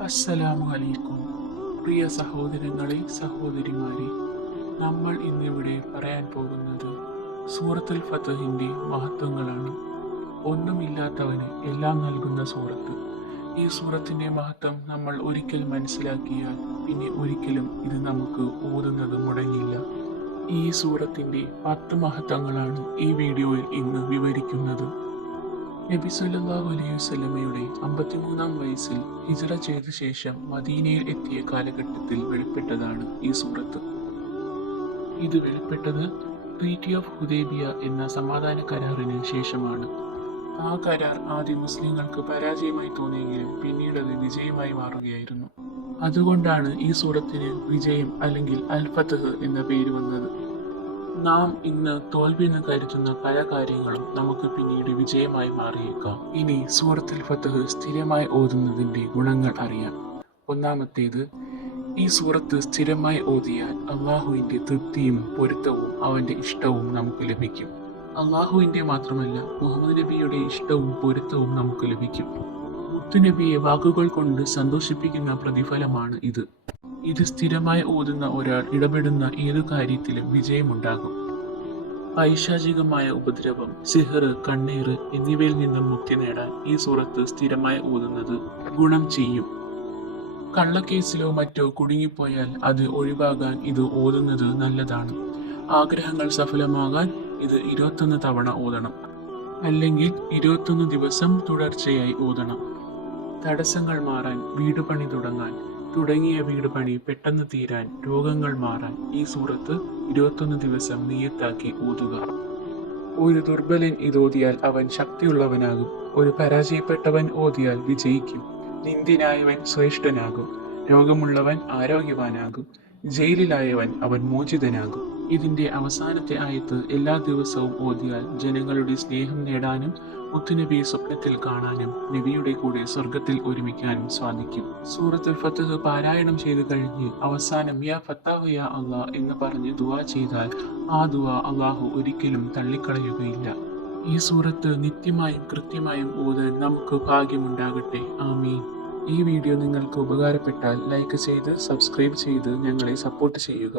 അസ്സലാമു അലൈക്കും. പ്രിയ സഹോദരങ്ങളെ, സഹോദരിമാരെ, നമ്മൾ ഇന്നിവിടെ പറയാൻ പോകുന്നത് സൂറത്തുൽ ഫത്ഹിന്റെ മഹത്വങ്ങളാണ്. ഒന്നുമില്ലാത്തവന് എല്ലാം നൽകുന്ന സൂറത്ത്. ഈ സൂറത്തിന്റെ മഹത്വം നമ്മൾ ഒരിക്കൽ മനസ്സിലാക്കിയാൽ പിന്നെ ഒരിക്കലും ഇത് നമുക്ക് ഓതുന്നത് മുടങ്ങില്ല. ഈ സൂറത്തിന്റെ 10 മഹത്വങ്ങളാണ് ഈ വീഡിയോയിൽ ഇന്ന് വിവരിക്കുന്നത്. നബി സല്ലല്ലാഹു അലൈഹി വസല്ലമയുടെ 53-ാം വയസ്സിൽ ഹിജ്റ ചെയ്ത ശേഷം മദീനയിൽ എത്തിയ കാലഘട്ടത്തിൽ വെളിപ്പെട്ടതാണ് ഈ സൂറത്ത്. ഇത് വെളിപ്പെട്ടത് ട്രീറ്റി ഓഫ് ഹുദൈബിയ എന്ന സമാധാന കരാറിന് ശേഷമാണ്. ആ കരാർ ആദ്യം മുസ്ലിങ്ങൾക്ക് പരാജയമായി തോന്നിയെങ്കിലും പിന്നീട് അത് വിജയമായി മാറുകയായിരുന്നു. അതുകൊണ്ടാണ് ഈ സൂറത്തിന് വിജയം അല്ലെങ്കിൽ അൽ ഫത്ഹ് എന്ന പേര് വന്നത്. നാം ഇന്ന് തോൽവിയെന്ന് കരുതുന്ന പല കാര്യങ്ങളും നമുക്ക് പിന്നീട് വിജയമായി മാറിയേക്കാം. ഇനി സൂറത്തുൽ ഫത്ഹ് സ്ഥിരമായി ഓതുന്നതിന്റെ ഗുണങ്ങൾ അറിയാം. ഒന്നാമത്തേത്, ഈ സൂറത്ത് സ്ഥിരമായി ഓതിയാൽ അള്ളാഹുവിന്റെ തൃപ്തിയും പൊരുത്തവും അവന്റെ ഇഷ്ടവും നമുക്ക് ലഭിക്കും. അള്ളാഹുവിന്റെ മാത്രമല്ല, മുഹമ്മദ് നബിയുടെ ഇഷ്ടവും പൊരുത്തവും നമുക്ക് ലഭിക്കും. മുത്തുനബിയെ വാക്കുകൾ കൊണ്ട് സന്തോഷിപ്പിക്കുന്ന പ്രതിഫലമാണ് ഇത്. ഇത് സ്ഥിരമായി ഓതുന്ന ഒരാൾ ഇടപെടുന്ന ഏതു കാര്യത്തിലും വിജയമുണ്ടാകും. പൈശാചികമായ ഉപദ്രവം, സിഹർ, കണ്ണീർ എന്നിവയിൽ നിന്നും മുക്തി നേടാൻ ഈ സൂറത്ത് സ്ഥിരമായി ഓതുന്നത് ഗുണം ചെയ്യും. കള്ളക്കേസിലോ മറ്റോ കുടുങ്ങിപ്പോയാൽ അത് ഒഴിവാകാൻ ഇത് ഓതുന്നത് നല്ലതാണ്. ആഗ്രഹങ്ങൾ സഫലമാകാൻ ഇത് 21 തവണ ഓതണം, അല്ലെങ്കിൽ 21 ദിവസം തുടർച്ചയായി ഓതണം. തടസ്സങ്ങൾ മാറാൻ, വീട് പണി തുടങ്ങാൻ, തുടങ്ങിയ വീട് പണി പെട്ടെന്ന് തീരാൻ, രോഗങ്ങൾ മാറാൻ ഈ സൂറത്ത് 21 ദിവസം നിയത്താക്കി ഓതുക. ഒരു ദുർബലൻ ഇതോതിയാൽ അവൻ ശക്തിയുള്ളവനാകും. ഒരു പരാജയപ്പെട്ടവൻ ഓതിയാൽ വിജയിക്കും. നിന്ദ്യനായവൻ ശ്രേഷ്ഠനാകും. രോഗമുള്ളവൻ ആരോഗ്യവാനാകും. ജയിലിലായവൻ അവൻ മോചിതനാകും. ഇതിന്റെ അവസാനത്തെ ആയത്ത് എല്ലാ ദിവസവും ഓതിയാൽ ജനങ്ങളുടെ സ്നേഹം നേടാനും മുത്തുനബിയെ സ്വപ്നത്തിൽ കാണാനും നബിയുടെ കൂടെ സ്വർഗത്തിൽ ഒരുമിക്കാനും സാധിക്കും. സൂറത്തുൽ ഫത്ഹ് പാരായണം ചെയ്തു കഴിഞ്ഞ് അവസാനം യാ ഫത്താഹ് യാ അല്ലാഹ് എന്ന് പറഞ്ഞ് ദുആ ചെയ്താൽ ആ ദുആ അള്ളാഹു ഒരിക്കലും തള്ളിക്കളയുകയില്ല. ഈ സൂറത്ത് നിത്യമായും കൃത്യമായും ഓതാൻ നമുക്ക് ഭാഗ്യമുണ്ടാകട്ടെ. ആമീൻ. ഈ വീഡിയോ നിങ്ങൾക്ക് ഉപകാരപ്പെട്ടാൽ ലൈക്ക് ചെയ്ത് സബ്സ്ക്രൈബ് ചെയ്ത് ഞങ്ങളെ സപ്പോർട്ട് ചെയ്യുക.